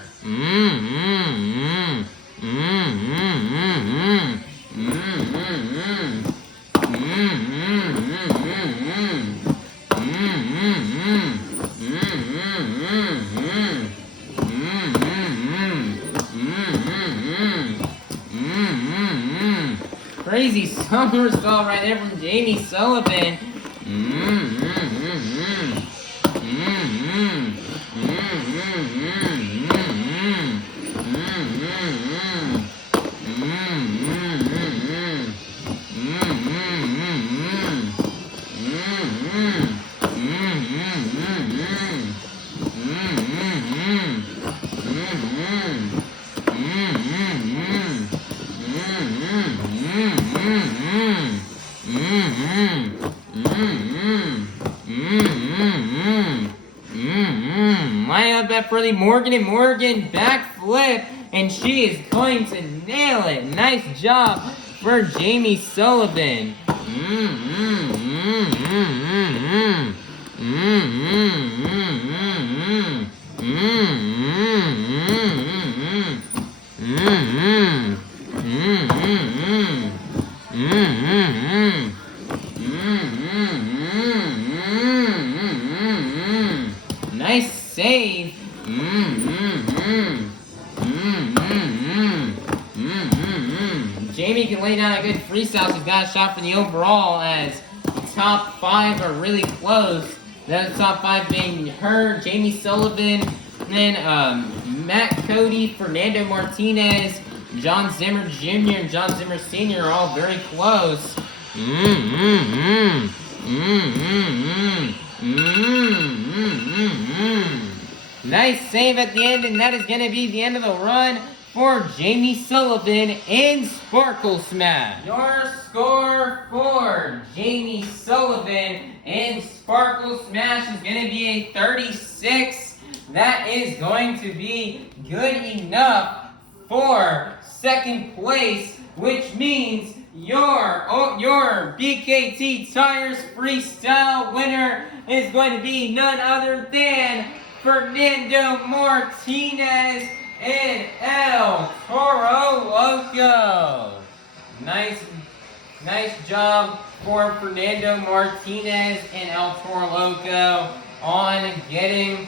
Crazy somersault right there from Jamie Sullivan. up for the Morgan & Morgan backflip, and she is going to nail it. Nice job for Jamie Sullivan. Nice save. Jamie can lay down a good freestyle. She's got a shot for the overall, as the top 5 are really close. The top 5 being her, Jamie Sullivan, then Matt Cody, Fernando Martinez, Jon Zimmer Jr. and Jon Zimmer Sr. are all very close. Nice save at the end, and that is going to be the end of the run for Jamie Sullivan in Sparkle Smash. Your score for Jamie Sullivan in Sparkle Smash is going to be a 36. That is going to be good enough for second place, which means your BKT Tires Freestyle winner is going to be none other than Fernando Martinez and El Toro Loco. Nice job for Fernando Martinez and El Toro Loco on getting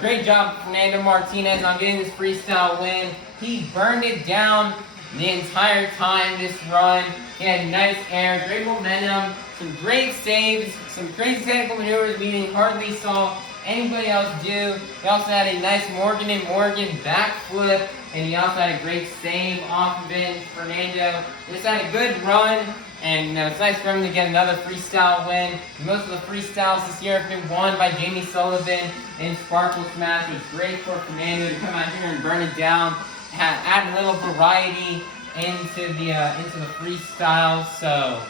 great job, Fernando Martinez, on getting this freestyle win. He burned it down the entire time this run. He had nice air, great momentum, some great saves, some crazy technical maneuvers we hardly saw anybody else do. He also had a nice Morgan & Morgan backflip, and he also had a great save off of it. Fernando just had a good run, and it's nice for him to get another freestyle win. Most of the freestyles this year have been won by Jamie Sullivan in Sparkle Smash. It's great for Fernando to come out here and burn it down, add a little variety into the freestyle. So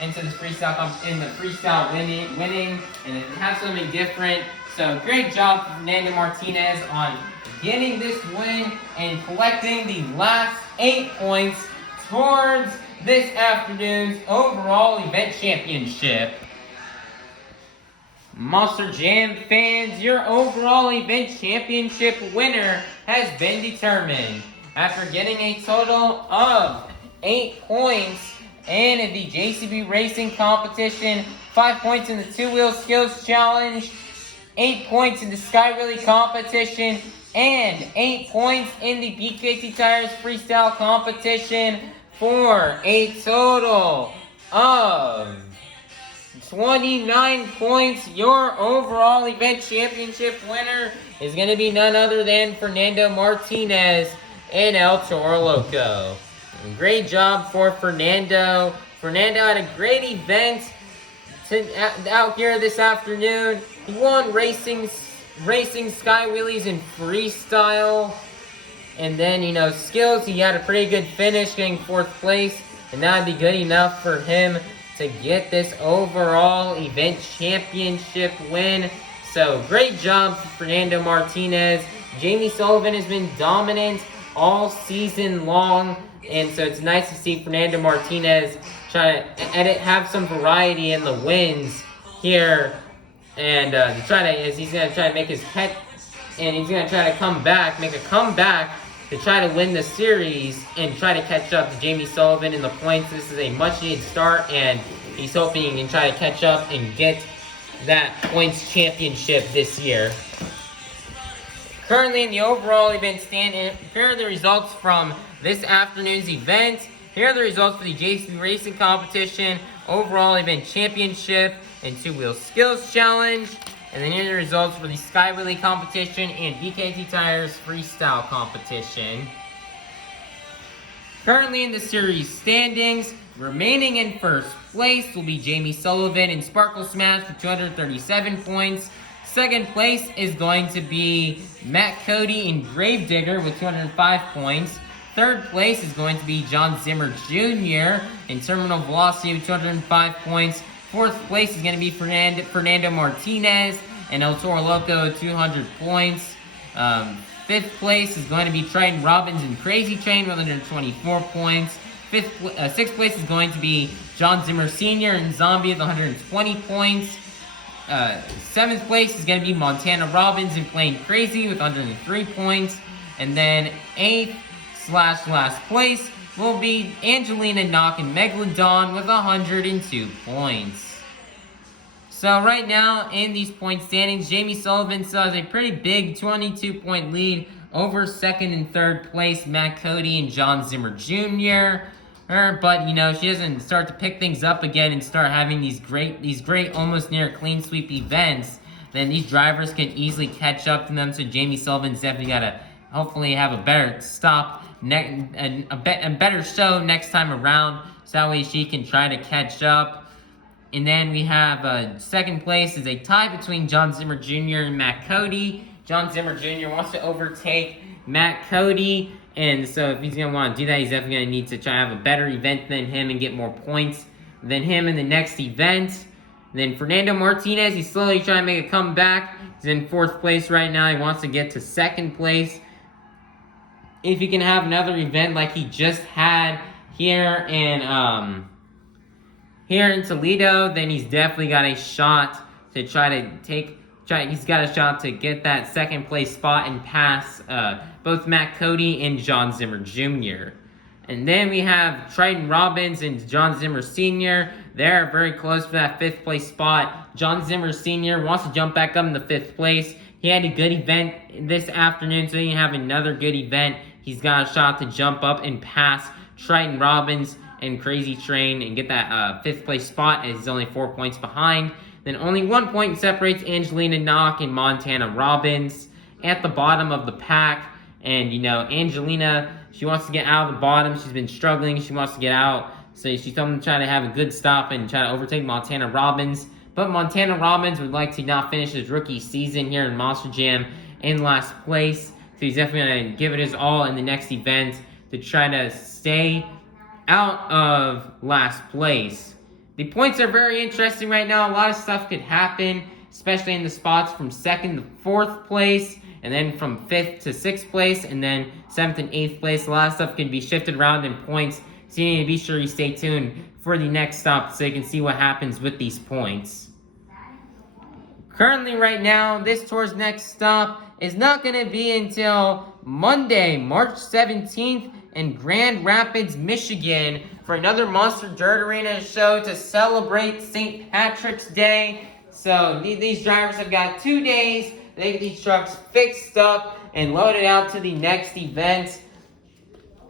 into the freestyle winning, and have something different. So great job, Fernando Martinez, on getting this win and collecting the last 8 points towards this afternoon's overall event championship. Monster Jam fans, your overall event championship winner has been determined. After getting a total of 8 points in the JCB Racing competition, 5 points in the two-wheel skills challenge, 8 points in the Sky Wheelie competition, and 8 points in the BKT Tires Freestyle competition, for a total of 29 points. Your overall event championship winner is going to be none other than Fernando Martinez and El Toro Loco. Great job for Fernando. Fernando had a great event out here this afternoon. He won racing Sky Wheelies and freestyle. And then, skills, he had a pretty good finish, getting 4th place. And that would be good enough for him to get this overall event championship win. So, great job for Fernando Martinez. Jamie Sullivan has been dominant all season long. And so, it's nice to see Fernando Martinez try to have some variety in the wins here. And he's going to try to make his pet, and he's going to try to make a comeback to try to win the series and try to catch up to Jamie Sullivan in the points. This is a much-needed start, and he's hoping he can try to catch up and get that points championship this year. Currently in the overall event standing, here are the results from this afternoon's event. Here are the results for the JCB Racing competition, overall event championship, and two-wheel skills challenge. And then here are the results for the Sky Wheelie competition and BKT Tires freestyle competition. Currently in the series standings, remaining in first place will be Jamie Sullivan in Sparkle Smash with 237 points. Second place is going to be Matt Cody in Gravedigger with 205 points. Third place is going to be Jon Zimmer Sr. in Terminal Velocity with 205 points. Fourth place is going to be Fernando Martinez and El Toro Loco, 200 points. Fifth place is going to be Triton, Robbins, and Krazy Train with 124 points. Sixth place is going to be Jon Zimmer Sr. and Zombie with 120 points. Seventh place is going to be Montana Robbins and Playing Krazy with 103 points. And then eighth / last place will be Angelina, Nock, and Megalodon with 102 points. So right now, in these point standings, Jamie Sullivan still has a pretty big 22-point lead over second and third place Matt Cody and Jon Zimmer Jr. But, she doesn't start to pick things up again and start having these great almost near clean sweep events, then these drivers can easily catch up to them. So Jamie Sullivan's definitely got to hopefully have a better stop, a better show next time around, so that way she can try to catch up. And then we have second place is a tie between Jon Zimmer Jr. and Matt Cody. Jon Zimmer Jr. wants to overtake Matt Cody, and so if he's going to want to do that, he's definitely going to need to try to have a better event than him and get more points than him in the next event. Then Fernando Martinez, he's slowly trying to make a comeback. He's in fourth place right now. He wants to get to second place. If he can have another event like he just had here in Toledo, then he's definitely got a shot to he's got a shot to get that second place spot and pass both Matt Cody and Jon Zimmer Jr. And then we have Triton, Robbins, and Jon Zimmer Sr. They're very close for that fifth place spot. Jon Zimmer Sr. wants to jump back up in the fifth place. He had a good event this afternoon, so he can have another good event. He's got a shot to jump up and pass Triton, Robbins, and Krazy Train and get that fifth place spot, as he's only 4 points behind. Then only 1 point separates Angelina, Nock, and Montana Robbins at the bottom of the pack. And, Angelina, she wants to get out of the bottom. She's been struggling. She wants to get out. So she's going to try to have a good stop and try to overtake Montana Robbins. But Montana Robbins would like to not finish his rookie season here in Monster Jam in last place. So he's definitely going to give it his all in the next event to try to stay out of last place. The points are very interesting right now. A lot of stuff could happen, especially in the spots from second to fourth place, and then from fifth to sixth place, and then seventh and eighth place. A lot of stuff can be shifted around in points, so you need to be sure you stay tuned for the next stop so you can see what happens with these points. Currently right now, this tour's next stop is not going to be until Monday, March 17th in Grand Rapids, Michigan for another Monster Dirt Arena show to celebrate St. Patrick's Day. So these drivers have got 2 days to get these trucks fixed up and loaded out to the next event.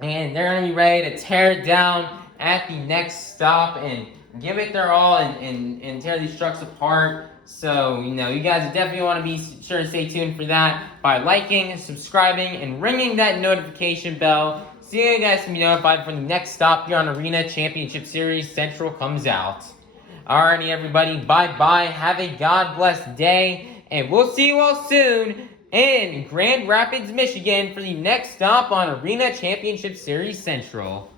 And they're going to be ready to tear it down at the next stop and give it their all and tear these trucks apart. So, you guys definitely want to be sure to stay tuned for that by liking, subscribing, and ringing that notification bell so you guys can be notified when the next stop here on Arena Championship Series Central comes out. Alrighty, everybody, bye-bye. Have a God-blessed day, and we'll see you all soon in Grand Rapids, Michigan for the next stop on Arena Championship Series Central.